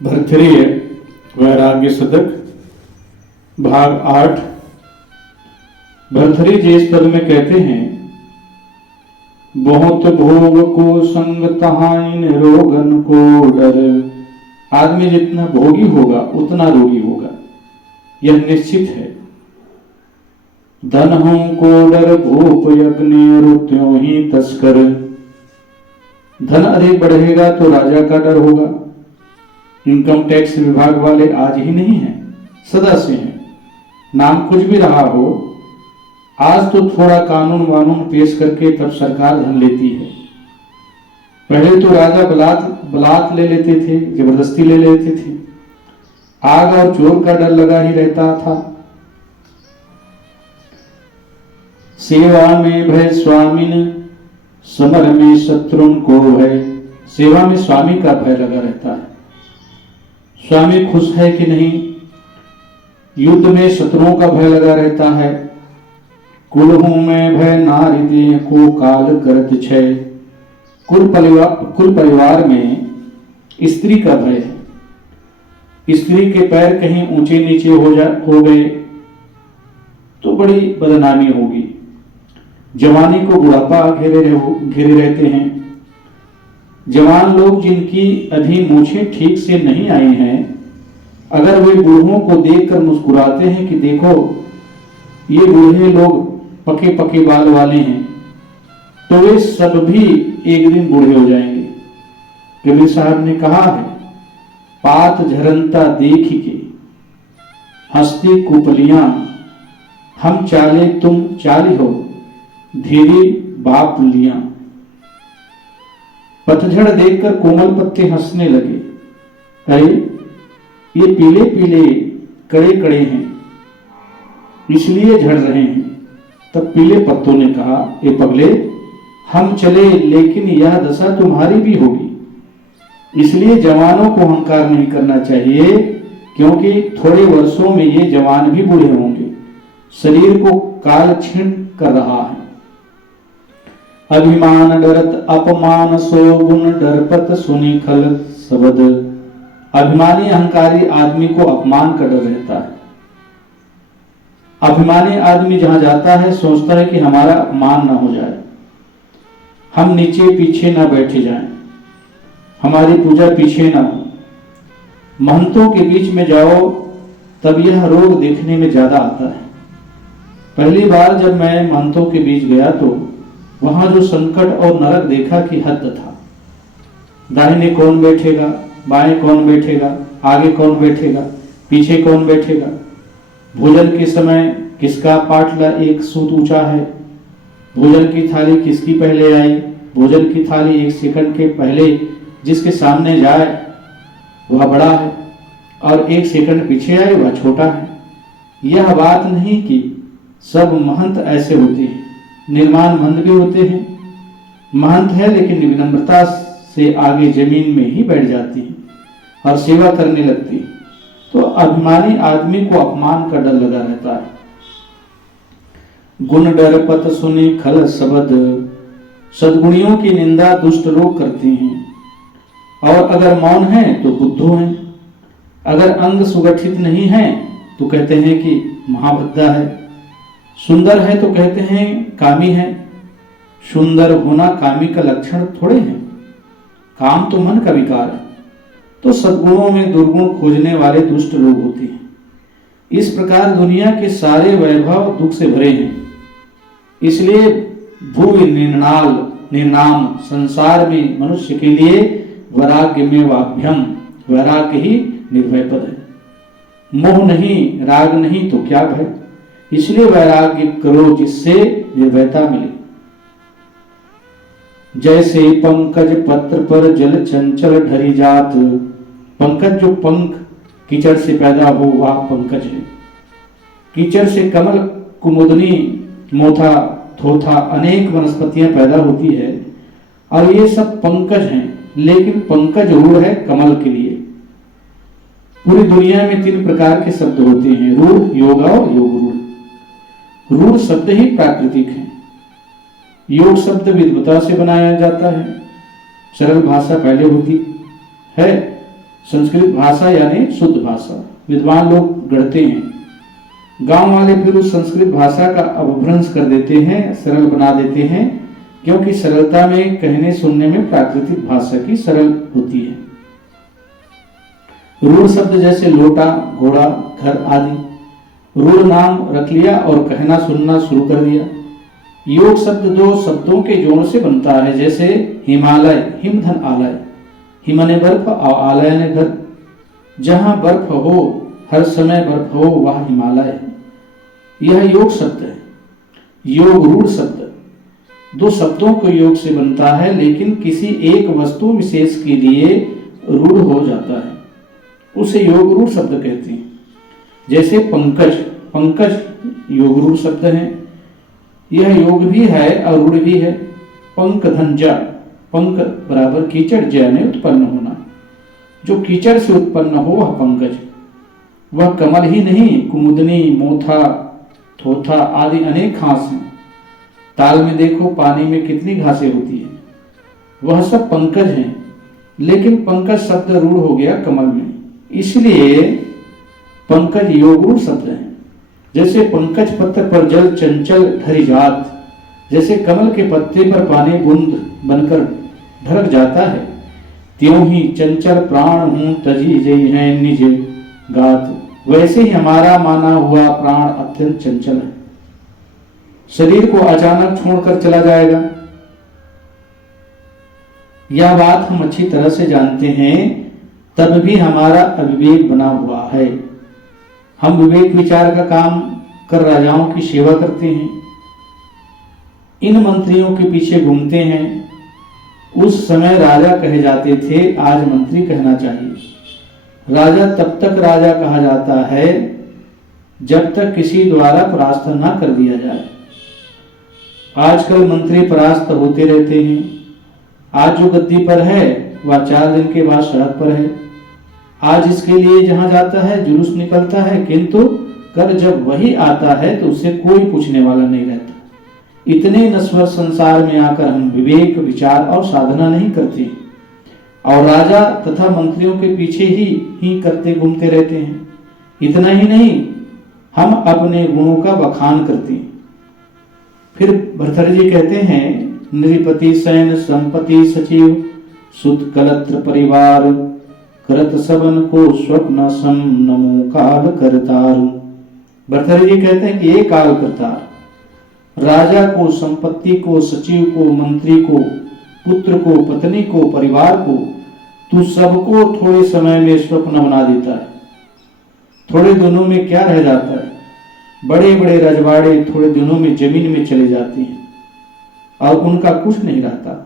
भर्तृहरि वैराग्य शतक भाग 8। भर्तृहरि जी इस पद में कहते हैं, बहुत भोग को संग तहाइन रोगन को डर। आदमी जितना भोगी होगा उतना रोगी होगा, यह निश्चित है। धन हों को डर भूप यज्ञ त्यों ही तस्कर। धन अधिक बढ़ेगा तो राजा का डर होगा। इनकम टैक्स विभाग वाले आज ही नहीं हैं, सदा से हैं। नाम कुछ भी रहा हो, आज तो थोड़ा कानून वानून पेश करके तब सरकार धन लेती है। पहले तो राजा बलात् ले लेते थे, जबरदस्ती ले लेते थे। आग और चोर का डर लगा ही रहता था। सेवा में भय स्वामिन, समर में शत्रुन को भय। सेवा में स्वामी का भय लगा रहता है, स्वामी खुश है कि नहीं। युद्ध में शत्रुओं का भय लगा रहता है। कुलहू में भय नारी देह को काल करत छय। कुल परिवार में स्त्री का भय है। स्त्री के पैर कहीं ऊंचे नीचे हो गए तो बड़ी बदनामी होगी। जवानी को बुढ़ापा घेरे रहते हैं। जवान लोग जिनकी अभी मूछें ठीक से नहीं आई हैं, अगर वे बूढ़ों को देखकर मुस्कुराते हैं कि देखो ये बूढ़े लोग पके पके बाल वाले हैं, तो वे सब भी एक दिन बूढ़े हो जाएंगे। कबीर साहब ने कहा है, पात झरनता देख के हंसती कुपलियां, हम चाले तुम चाली हो धीरे बाप लिया। पतझड़ देखकर कोमल पत्ते हंसने लगे, अरे ये पीले पीले कड़े कड़े हैं इसलिए झड़ रहे हैं। तब पीले पत्तों ने कहा, ए पगले हम चले लेकिन यह दशा तुम्हारी भी होगी। इसलिए जवानों को अहंकार नहीं करना चाहिए, क्योंकि थोड़े वर्षों में ये जवान भी बूढ़े होंगे। शरीर को काल छीन कर रहा है। अभिमान डरत अपमान सो गुण डरपत सुनी खल शब्द। अभिमानी अहंकारी आदमी को अपमान का डर रहता है। अभिमानी आदमी जहां जाता है सोचता है कि हमारा अपमान ना हो जाए, हम नीचे पीछे ना बैठे जाएं, हमारी पूजा पीछे ना हो। महंतों के बीच में जाओ तब यह रोग देखने में ज्यादा आता है। पहली बार जब मैं महंतों के बीच गया तो वहां जो संकट और नरक देखा कि हद था। दाहिने कौन बैठेगा, बाएं कौन बैठेगा, आगे कौन बैठेगा, पीछे कौन बैठेगा। भोजन के समय किसका पाटला एक सूत ऊंचा है, भोजन की थाली किसकी पहले आई। भोजन की थाली 1 सेकंड के पहले जिसके सामने जाए वह बड़ा है, और 1 सेकंड पीछे आए वह छोटा है। यह बात नहीं कि सब महंत ऐसे होते हैं, निर्माण महंत भी होते हैं। महंत है लेकिन विनम्रता से आगे जमीन में ही बैठ जाती है और सेवा करने लगती है। तो अभिमानी आदमी को अपमान का डर लगा रहता है। गुण डर पत सुने खल शब्द। सद्गुणियों की निंदा दुष्ट लोग करते हैं, और अगर मौन है तो बुद्धू हैं। अगर अंग सुगठित नहीं है तो कहते हैं कि महाभद्दा है। सुंदर है तो कहते हैं कामी है। सुंदर होना कामी का लक्षण थोड़े है, काम तो मन का विकार है। तो सद्गुणों में दुर्गुण खोजने वाले दुष्ट लोग होते हैं। इस प्रकार दुनिया के सारे वैभव दुख से भरे हैं। इसलिए भूवि निर्नाम संसार में मनुष्य के लिए वैराग्य में वाभ्यम, वैराग्य ही निर्भय पद है। मोह नहीं, राग नहीं तो क्या भय। इसलिए वैराग्य करो जिससे निर्भयता मिले। जैसे पंकज पत्र पर जल चंचल ढरी जात। पंकज जो पंख कीचड़ से पैदा हो वह पंकज है। कीचड़ से कमल, कुमुदनी, मोथा, थोथा अनेक वनस्पतियां पैदा होती है, और ये सब पंकज हैं। लेकिन पंकज रूढ़ है कमल के लिए। पूरी दुनिया में 3 प्रकार के शब्द होते हैं, रूढ़, योगा और योग रूढ़। रूढ़ शब्द ही प्राकृतिक है। योग शब्द विद्वता से बनाया जाता है, सरल भाषा पहले होती है संस्कृत भाषा यानी शुद्ध भाषा, विद्वान लोग गढ़ते हैं। गांव वाले फिर उस संस्कृत भाषा का अपभ्रंश कर देते हैं, सरल बना देते हैं, क्योंकि सरलता में कहने सुनने में प्राकृतिक भाषा की सरल होती है। रूढ़ शब्द जैसे लोटा, घोड़ा, घर आदि रूढ़ नाम रख लिया और कहना सुनना शुरू कर दिया। योग शब्द दो शब्दों के जोड़ से बनता है, जैसे हिमालय, हिम धन आलय, हिम ने बर्फ और आलय ने घर। जहां बर्फ हो, हर समय बर्फ हो, वह हिमालय है। यह योग शब्द है। योग रूढ़ शब्द दो शब्दों को योग से बनता है, लेकिन किसी एक वस्तु विशेष के लिए रूढ़ हो जाता है, उसे योग रूढ़ शब्द कहते हैं। जैसे पंकज, पंकज योग रूढ़ शब्द है। यह योग भी है और रूढ़ भी है। पंक धंजा, पंक बराबर कीचड़, जय में उत्पन्न होना। जो कीचड़ से उत्पन्न हो वह पंकज। वह कमल ही नहीं, कुमुदनी, मोथा, थोथा आदि अनेक घास हैं। ताल में देखो पानी में कितनी घासें होती हैं, वह सब पंकज हैं। लेकिन पंकज शब्द रूढ़ हो गया कमल में, इसलिए पंकज योग रूढ़ शब्द है। जैसे पंकज पत्र पर जल चंचल ढरी जात, जैसे कमल के पत्ते पर पानी बूंद बनकर ढरक जाता है, त्यों ही चंचल प्राण हूं तजी जई है निज गात। वैसे ही हमारा माना हुआ प्राण अत्यंत चंचल है, शरीर को अचानक छोड़कर चला जाएगा। यह बात हम अच्छी तरह से जानते हैं, तब भी हमारा अविवेक बना हुआ है। हम विवेक विचार का काम कर राजाओं की सेवा करते हैं, इन मंत्रियों के पीछे घूमते हैं। उस समय राजा कहे जाते थे, आज मंत्री कहना चाहिए। राजा तब तक राजा कहा जाता है जब तक किसी द्वारा परास्त न कर दिया जाए। आजकल मंत्री परास्त होते रहते हैं। आज जो गद्दी पर है वह 4 दिन के बाद सड़क पर है। आज इसके लिए जहां जाता है जुलूस निकलता है, किंतु कल जब वही आता है तो उसे कोई पूछने वाला नहीं रहता। इतने नश्वर संसार में आकर हम विवेक विचार और साधना नहीं करते, और राजा तथा मंत्रियों के पीछे ही करते घूमते रहते हैं। इतना ही नहीं, हम अपने गुणों का बखान करते हैं। फिर भर्तृहरि जी कहते हैं, नृपति सैन संपत्ति सचिव सुत कलत्र परिवार करत सबन को स्वप्न सम नमो काल करतार। भर्तृहरि जी कहते हैं कि ये काल करतार, राजा को, संपत्ति को, सचिव को, मंत्री को, पुत्र को, पत्नी को, परिवार को, तू सबको थोड़े समय में स्वप्न बना देता है। थोड़े दिनों में क्या रह जाता है? बड़े बड़े रजवाड़े थोड़े दिनों में जमीन में चले जाते हैं और उनका कुछ नहीं रहता।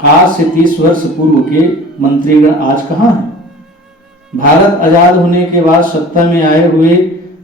आज से 30 वर्ष पूर्व के मंत्रीगण आज कहाँ हैं? भारत आजाद होने के बाद सत्ता में आए हुए,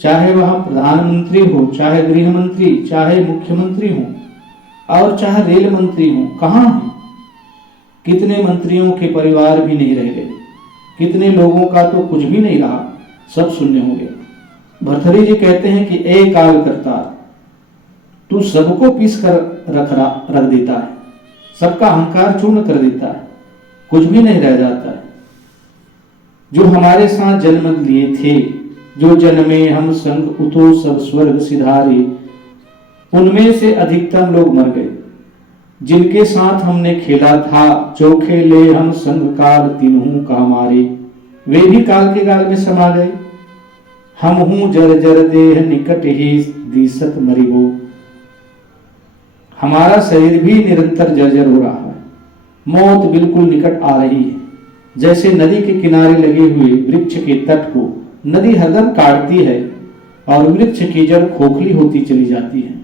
चाहे वह प्रधानमंत्री हो, चाहे गृह मंत्री, चाहे मुख्यमंत्री हो और चाहे रेल मंत्री हो, कहाँ हैं? कितने मंत्रियों के परिवार भी नहीं रह गए, कितने लोगों का तो कुछ भी नहीं रहा, सब शून्य हो गया। भर्तृहरि जी कहते हैं कि ए काल करतार, तू सबको पीस कर रख देता है, सबका अहंकार चूर्ण कर देता है, कुछ भी नहीं रह जाता है। जो हमारे साथ जन्म लिए थे, जो जन्मे हम संग उतो सब स्वर्ग सिधारे, उनमें से अधिकतम लोग मर गए। जिनके साथ हमने खेला था, जो खेले हम संग काल तीनों का मारे, वे भी काल के गाल में समा गए। हम हूं जर जर देह निकट ही दिसत मरिबो, हमारा शरीर भी निरंतर जर्जर हो रहा है, मौत बिल्कुल निकट आ रही है। जैसे नदी के किनारे लगे हुए वृक्ष के तट को नदी हरदम काटती है और वृक्ष की जड़ खोखली होती चली जाती है,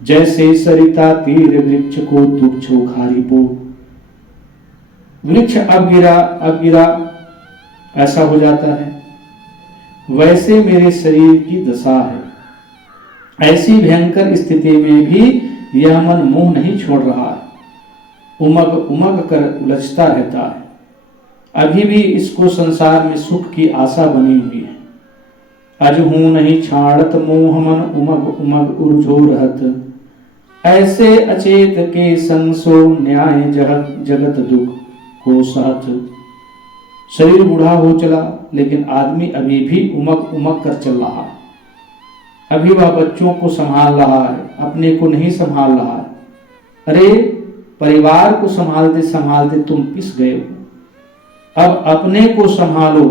जैसे सरिता तीर वृक्ष को तुच्छ उखारी पो, वृक्ष अब गिरा ऐसा हो जाता है। वैसे मेरे शरीर की दशा है। ऐसी भयंकर स्थिति में भी यह मन मुंह नहीं छोड़ रहा है, उमग उमग कर उलझता रहता है। अभी भी इसको संसार में सुख की आशा बनी हुई है। अज हूं नहीं छाड़त मोह मन उमग उमग उर्झो रहत, ऐसे अचेत के संग सो न्याय जगत दुख को सहत। शरीर बूढ़ा हो चला, लेकिन आदमी अभी भी उमक उमक कर चल रहा है। अभी वह बच्चों को संभाल रहा है, अपने को नहीं संभाल रहा है। अरे परिवार को संभालते संभालते तुम पिस गए हो, अब अपने को संभालो।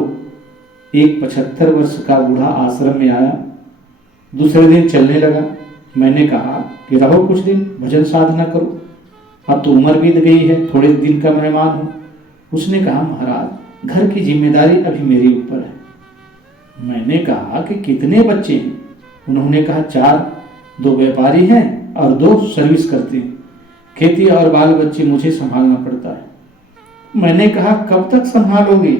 एक 75 वर्ष का बूढ़ा आश्रम में आया, दूसरे दिन चलने लगा। मैंने कहा कि रहो कुछ दिन, भजन साधना करो, अब तो उम्र बीत गई है, थोड़े दिन का मेहमान हो। उसने कहा महाराज घर की जिम्मेदारी अभी मेरे ऊपर है। मैंने कहा कि कितने बच्चे हैं? उन्होंने कहा 4, 2 व्यापारी हैं और 2 सर्विस करते हैं। खेती और बाल बच्चे मुझे संभालना पड़ता है। मैंने कहा कब तक संभालोगे?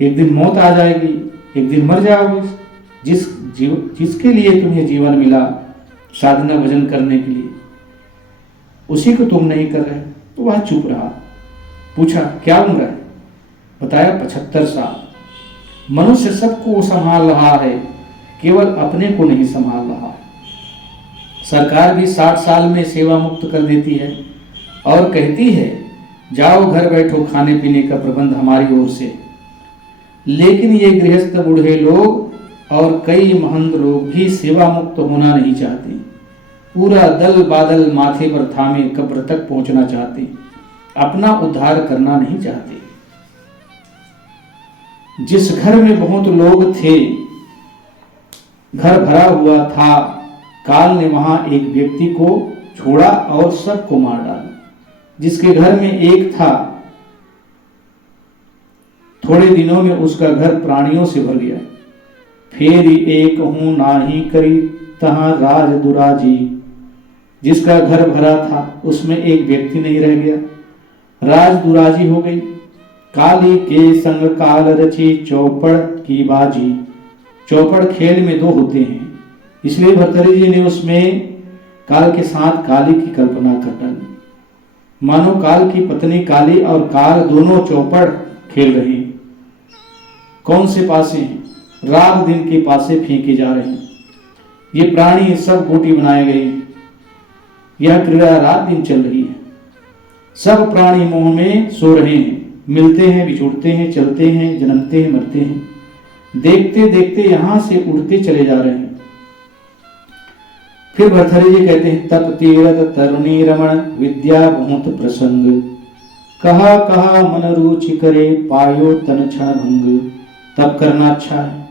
एक दिन मौत आ जाएगी, एक दिन मर जाओगे। जिसके लिए तुम्हें जीवन मिला साधना भजन करने के लिए, उसी को तुम नहीं कर रहे। तो वह चुप रहा। पूछा क्या उम्र है? बताया 75 साल। मनुष्य सबको संभाल रहा है, केवल अपने को नहीं संभाल रहा है। सरकार भी 60 साल में सेवा मुक्त कर देती है और कहती है जाओ घर बैठो, खाने पीने का प्रबंध हमारी ओर से। लेकिन ये गृहस्थ बूढ़े लोग और कई महंत लोग भी सेवा मुक्त होना नहीं चाहते। पूरा दल बादल माथे पर थामे कब्र तक पहुंचना चाहते, अपना उद्धार करना नहीं चाहते। जिस घर में बहुत लोग थे, घर भरा हुआ था, काल ने वहां एक व्यक्ति को छोड़ा और सबको मार डाला। जिसके घर में एक था, थोड़े दिनों में उसका घर प्राणियों से भर गया। फिर एक हूं नाही करी तहां राज दुराजी। जिसका घर भरा था उसमें एक व्यक्ति नहीं रह गया, राज दुराजी हो गई। काली के संग काल रची चौपड़ की बाजी। चौपड़ खेल में 2 होते हैं, इसलिए भर्तृहरि जी ने उसमें काल के साथ काली की कल्पना कर डाली। मानो काल की पत्नी काली और काल दोनों चौपड़ खेल रहे हैं। कौन से पासे हैं? रात दिन के पासे फेंके जा रहे हैं। ये प्राणी सब गोटी बनाए गए हैं। यह क्रीड़ा रात दिन चल रही है। सब प्राणी मोह में सो रहे हैं, मिलते हैं, बिछुड़ते हैं, चलते हैं, जन्मते हैं, मरते हैं। देखते देखते यहां से उड़ते चले जा रहे हैं। फिर भर्तृहरि जी कहते हैं तप तीरथ तरुणी रमण विद्या बहुत प्रसंग। कहा कहा मन रुचि करे पायो तन क्षण भंग। तप करना अच्छा है,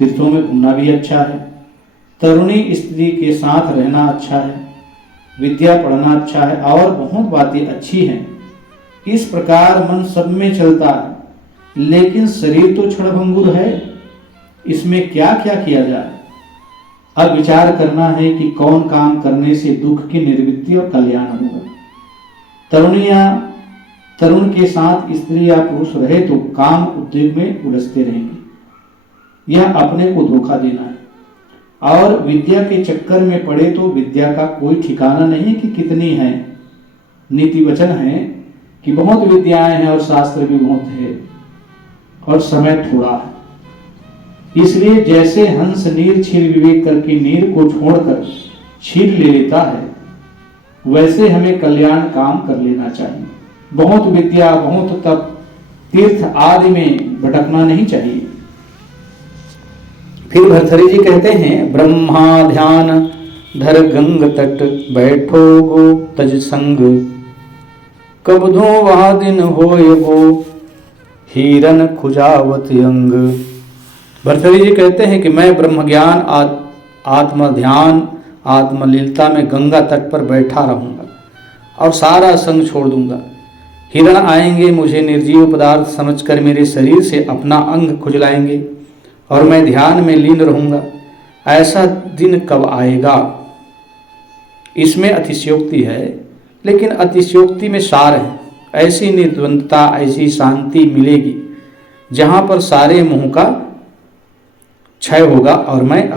तीर्थों में घूमना भी अच्छा है, तरुणी स्त्री के साथ रहना अच्छा है, विद्या पढ़ना अच्छा है और बहुत बातें अच्छी हैं। इस प्रकार मन सब में चलता है, लेकिन शरीर तो क्षणभंगुर है। इसमें क्या क्या किया जाए? अब विचार करना है कि कौन काम करने से दुख की निवृत्ति और कल्याण होगा। तरुण के साथ स्त्री या पुरुष रहे तो काम उद्योग में उलझते रहेंगे। यह अपने को धोखा देना है। और विद्या के चक्कर में पड़े तो विद्या का कोई ठिकाना नहीं कि कितनी है। नीति वचन है कि बहुत विद्याएं हैं और शास्त्र भी बहुत है और समय थोड़ा है। इसलिए जैसे हंस नीर छीर विवेक करके नीर को छोड़कर छीर ले लेता है, वैसे हमें कल्याण काम कर लेना चाहिए। बहुत विद्या, बहुत तप, तीर्थ आदि में भटकना नहीं चाहिए। फिर भर्तृहरि जी कहते हैं ब्रह्मा ध्यान धर गंग तट बैठो गो तज संग। कब धो वहा दिन होय गो हिरन खुजावत अंग। भर्तृहरि जी कहते हैं कि मैं ब्रह्म ज्ञान, आत्म ध्यान, आत्मलीलता में गंगा तट पर बैठा रहूंगा और सारा संग छोड़ दूंगा। हिरण आएंगे, मुझे निर्जीव पदार्थ समझकर मेरे शरीर से अपना अंग खुजलाएंगे और मैं ध्यान में लीन रहूंगा। ऐसा दिन कब आएगा? इसमें अतिशयोक्ति है, लेकिन अतिशयोक्ति में सार है। ऐसी निर्द्वंदता, ऐसी शांति मिलेगी जहां पर सारे मोह का क्षय होगा और मैं